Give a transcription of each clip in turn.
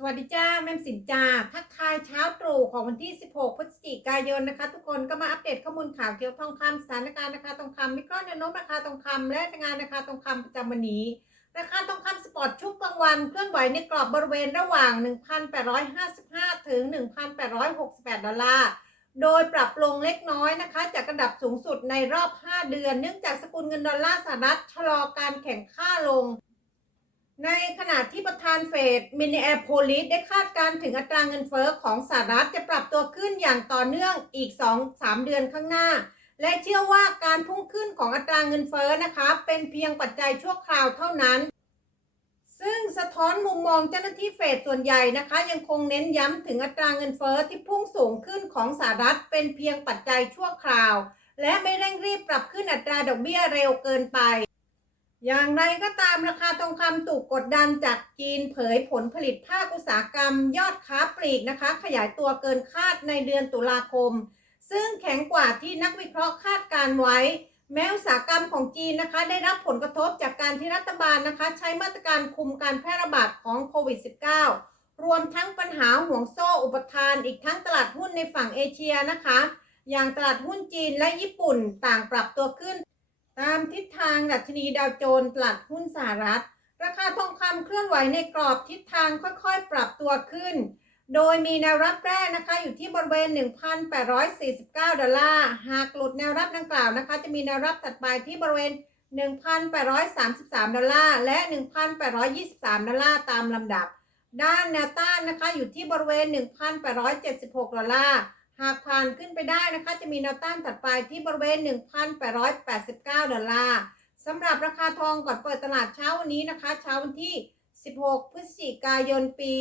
สวัสดีจ้าแม่สินจ้าทักทายเช้าตรู่ของวันที่ 16 พฤศจิกายนนะคะ ทุกคนก็มาอัปเดตข้อมูลข่าวเกี่ยวกทองคำสถานการณ์ราคาทองคำมิกรอนแนวโน้มราคาทองคำและงานราคาทองคำประจำวันนี้ ราคาทองคำสปอร์ตชุกกลางวันเคลื่อนไหวในกรอบบริเวณระหว่าง 1,855 ถึง 1,868 ดอลลาร์โดยปรับลงเล็กน้อยนะคะ จากระดับสูงสุดในรอบ 5 เดือน เนื่องจากสกุลเงินดอลลาร์สหรัฐชะลอการแข่งค่าลง ในขณะที่ประธานเฟดมิน n แอ p o ลิสได้คาดการณ์ถึงอัตราเงินเฟอ้อของสหรัฐจะปรับตัวขึ้นอย่างต่อเนื่องอีก 2-3 เดือนข้างหน้า และเชื่อว่าการพุ่งขึ้นของอัตราเงินเฟอ้อนะคะ เป็นเพียงปัจจัยชั่วคราวเท่านั้น ซึ่งสะท้อนมุมมองเจ้าหน้าที่เฟดส่วนใหญ่นะคะ ยังคงเน้นย้ำถึงอัตราเงินเฟอ้อที่พุ่งสูงขึ้นของสหรัฐเป็นเพียงปัจจัยชั่วคราว และไม่เร่งรีบปรับขึ้นอัตราดอกเบี้ยเร็วเกินไป อย่างไรก็ตามราคาทองคำถูกกดดันจากจีนเผยผลผลิตภาคอุตสาหกรรม ยอดค้าปลีกนะคะ ขยายตัวเกินคาดในเดือนตุลาคม ซึ่งแข็งกว่าที่นักวิเคราะห์คาดการไว้ แม้อุตสาหกรรมของจีนนะคะ ได้รับผลกระทบจากการที่รัฐบาลนะคะ ใช้มาตรการคุมการแพร่ระบาดของโควิด -19 รวมทั้งปัญหาห่วงโซ่อุปทาน อีกทั้งตลาดหุ้นในฝั่งเอเชียนะคะ อย่างตลาดหุ้นจีนและญี่ปุ่นต่างปรับตัวขึ้น ตามทิศทางดัชนีดาวโจนส์ตลาดหุ้นสหรัฐ ราคาทองคำเคลื่อนไหวในกรอบทิศทางค่อยๆ ปรับตัวขึ้น โดยมีแนวรับแรกนะคะอยู่ที่บริเวณ 1,849 ดอลลาร์ หากหลุดแนวรับดังกล่าวนะคะ จะมีแนวรับถัดไปที่บริเวณ 1,833 ดอลลาร์ และ 1,823 ดอลลาร์ตามลำดับ ด้านแนวต้านนะคะอยู่ที่บริเวณ 1,876 ดอลลาร์ หากผ่านขึ้นไปได้นะคะ จะมีแนวต้านถัดไปที่บริเวณ 1,889 ดอลลาร์สำหรับราคาทองก่อนเปิดตลาดเช้าวันนี้นะคะ เช้าวันที่ 16 พฤศจิกายน ปี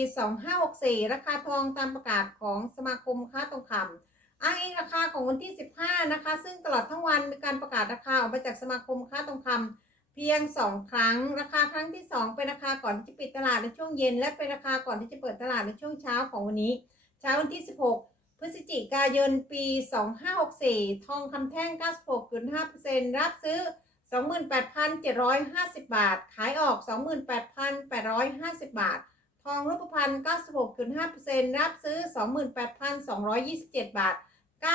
2564 ราคาทองตามประกาศของสมาคมค้าทองคำอ้างอิงราคาของวันที่ 15 นะคะ ซึ่งตลอดทั้งวันมีการประกาศราคาออกมาจากสมาคมค้าทองคำเพียง 2 ครั้ง ราคาครั้งที่ 2 เป็นราคาก่อนที่จะปิดตลาดในช่วงเย็น และเป็นราคาก่อนที่จะเปิดตลาดในช่วงเช้าของวันนี้ เช้าวันที่ 16 พฤศจิกายนปี 2564 ทองคำแท่ง 96.5%รับซื้อ 28,750 บาท ขายออก 28,850 บาท ทองรูปพรรณ96.5%รับซื้อ 28,227 บาท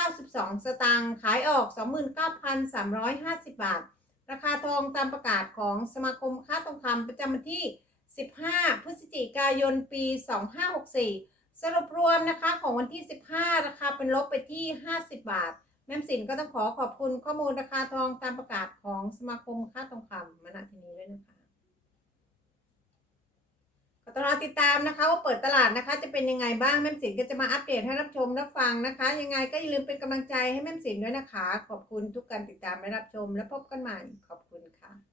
92 สตางค์ขายออก 29,350 บาท ราคาทองตามประกาศของสมาคมค้าทองคำประจำวันที่ 15 พฤศจิกายนปี 2564 สรุปรวมนะคะของวันที่ 15 ราคาเป็นลบไปที่ 50 บาท แม่มสินก็ต้องขอขอบคุณข้อมูลราคาทองตามประกาศของสมาคมค้าทองคำมาณที่นี้ด้วยนะคะก็ต้องรอติดตามนะคะว่าเปิดตลาดนะคะ จะเป็นยังไงบ้างแม่มสินก็จะมาอัปเดตให้รับชมรับฟังนะคะ ยังไงก็อย่าลืมเป็นกำลังใจให้แม่มสินด้วยนะคะ ขอบคุณทุกการติดตามและรับชม และพบกันใหม่ขอบคุณค่ะ